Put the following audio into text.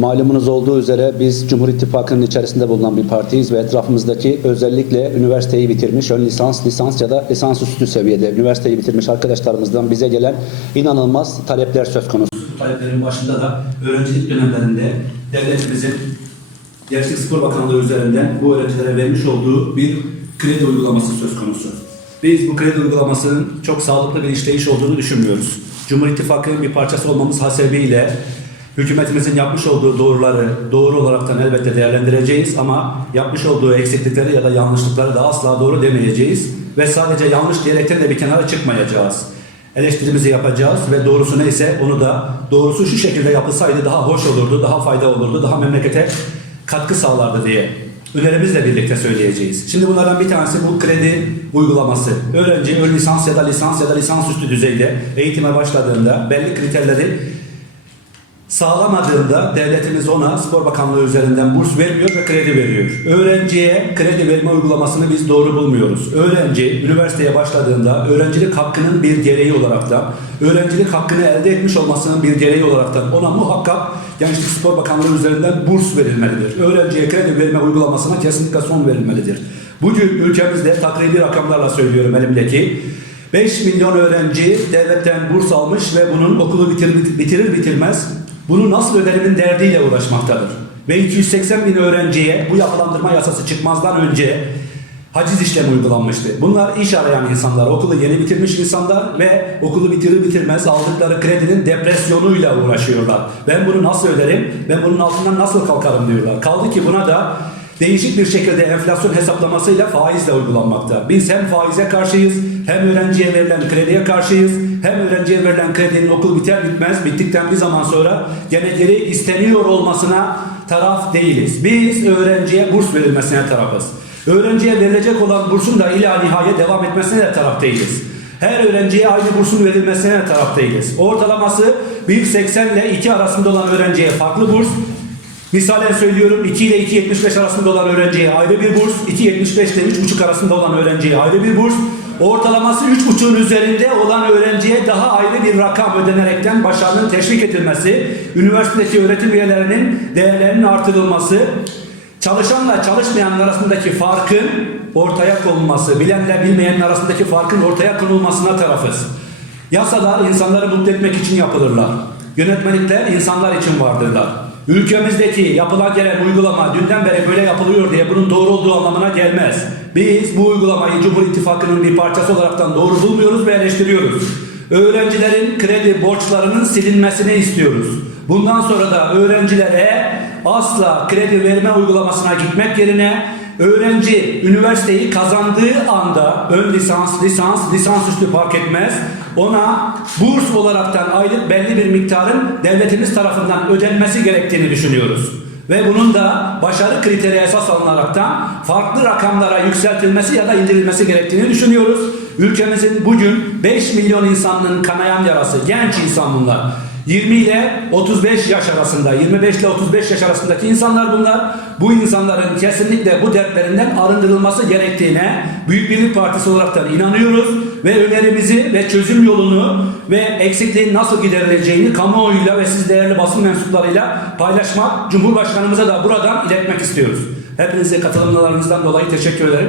Malumunuz olduğu üzere biz Cumhur İttifakı'nın içerisinde bulunan bir partiyiz ve etrafımızdaki özellikle üniversiteyi bitirmiş, ön lisans, lisans ya da lisansüstü seviyede üniversiteyi bitirmiş arkadaşlarımızdan bize gelen inanılmaz talepler söz konusu. Taleplerin başında da öğrencilik dönemlerinde devletimizin Gençlik Spor Bakanlığı üzerinden bu öğrencilere vermiş olduğu bir kredi uygulaması söz konusu. Biz bu kredi uygulamasının çok sağlıklı bir işleyiş olduğunu düşünmüyoruz. Cumhur İttifakı'nın bir parçası olmamız hasebiyle hükümetimizin yapmış olduğu doğruları doğru olaraktan elbette değerlendireceğiz ama yapmış olduğu eksiklikleri ya da yanlışlıkları da asla doğru demeyeceğiz ve sadece yanlış diyerekten de bir kenara çıkmayacağız eleştirimizi yapacağız ve doğrusu neyse onu da doğrusu şu şekilde yapılsaydı daha hoş olurdu, daha fayda olurdu, daha memlekete katkı sağlardı diye önerimizle birlikte söyleyeceğiz. Şimdi bunlardan bir tanesi bu kredi uygulaması. Öğrenci ön lisans ya da lisans ya da lisansüstü düzeyde eğitime başladığında belli kriterleri sağlamadığında devletimiz ona Spor Bakanlığı üzerinden burs vermiyor ve kredi veriyor. Öğrenciye kredi verme uygulamasını biz doğru bulmuyoruz. Öğrenci üniversiteye başladığında öğrencilik hakkının bir gereği olarak da öğrencilik hakkını elde etmiş olmasının bir gereği olarak da ona muhakkak Gençlik Spor Bakanlığı üzerinden burs verilmelidir. Öğrenciye kredi verme uygulamasına kesinlikle son verilmelidir. Bugün ülkemizde takribi rakamlarla söylüyorum elimdeki 5 milyon öğrenci devletten burs almış ve bunun okulu bitir, bitirir bitirmez bunu nasıl öderimin derdiyle uğraşmaktadır. Ve 280 bin öğrenciye bu yapılandırma yasası çıkmazdan önce haciz işlemi uygulanmıştı. Bunlar iş arayan insanlar, okulu yeni bitirmiş insanlar ve okulu bitirir bitirmez aldıkları kredinin depresyonuyla uğraşıyorlar. Ben bunu nasıl öderim, ben bunun altından nasıl kalkarım diyorlar. Kaldı ki buna da değişik bir şekilde enflasyon hesaplamasıyla faizle uygulanmakta. Biz hem faize karşıyız, hem öğrenciye verilen krediye karşıyız, hem öğrenciye verilen kredinin okul biter bitmez, bittikten bir zaman sonra gene geri isteniyor olmasına taraf değiliz. Biz öğrenciye burs verilmesine tarafız. Öğrenciye verilecek olan bursun da ila nihayet devam etmesine de taraf değiliz. Her öğrenciye aynı bursun verilmesine de taraf değiliz. Ortalaması 1.80 ile 2 arasında olan öğrenciye farklı burs, Misalen söylüyorum 2 ile 2.75 arasında olan öğrenciye ayrı bir burs, 2.75 ile 3.5 arasında olan öğrenciye ayrı bir burs, ortalaması 3.5'un üzerinde olan öğrenciye daha ayrı bir rakam ödenerekten başarının teşvik edilmesi, üniversitedeki öğretim üyelerinin değerlerinin artırılması, çalışanla çalışmayanın arasındaki farkın ortaya konulması, bilenle bilmeyenin arasındaki farkın ortaya konulmasına tarafız. Yasalar insanları mutlu etmek için yapılırlar. Yönetmelikler insanlar için vardırlar. Ülkemizdeki yapılan gelen uygulama dünden beri böyle yapılıyor diye bunun doğru olduğu anlamına gelmez. Biz bu uygulamayı Cumhur İttifakı'nın bir parçası olaraktan doğru bulmuyoruz ve eleştiriyoruz. Öğrencilerin kredi borçlarının silinmesini istiyoruz. Bundan sonra da öğrencilere asla kredi verme uygulamasına gitmek yerine öğrenci üniversiteyi kazandığı anda ön lisans, lisans, lisansüstü fark etmez. Ona burs olaraktan aylık belli bir miktarın devletimiz tarafından ödenmesi gerektiğini düşünüyoruz. Ve bunun da başarı kriteri esas alınaraktan farklı rakamlara yükseltilmesi ya da indirilmesi gerektiğini düşünüyoruz. Ülkemizin bugün 5 milyon insanın kanayan yarası, genç insan bunlar. 20 ile 35 yaş arasında, 25 ile 35 yaş arasındaki insanlar bunlar. Bu insanların kesinlikle bu dertlerinden arındırılması gerektiğine Büyük Birlik Partisi olarak inanıyoruz ve önerimizi ve çözüm yolunu ve eksikliğin nasıl giderileceğini kamuoyuyla ve siz değerli basın mensuplarıyla paylaşmak, Cumhurbaşkanımıza da buradan iletmek istiyoruz. Hepinize katılımlarınızdan dolayı teşekkür ederim.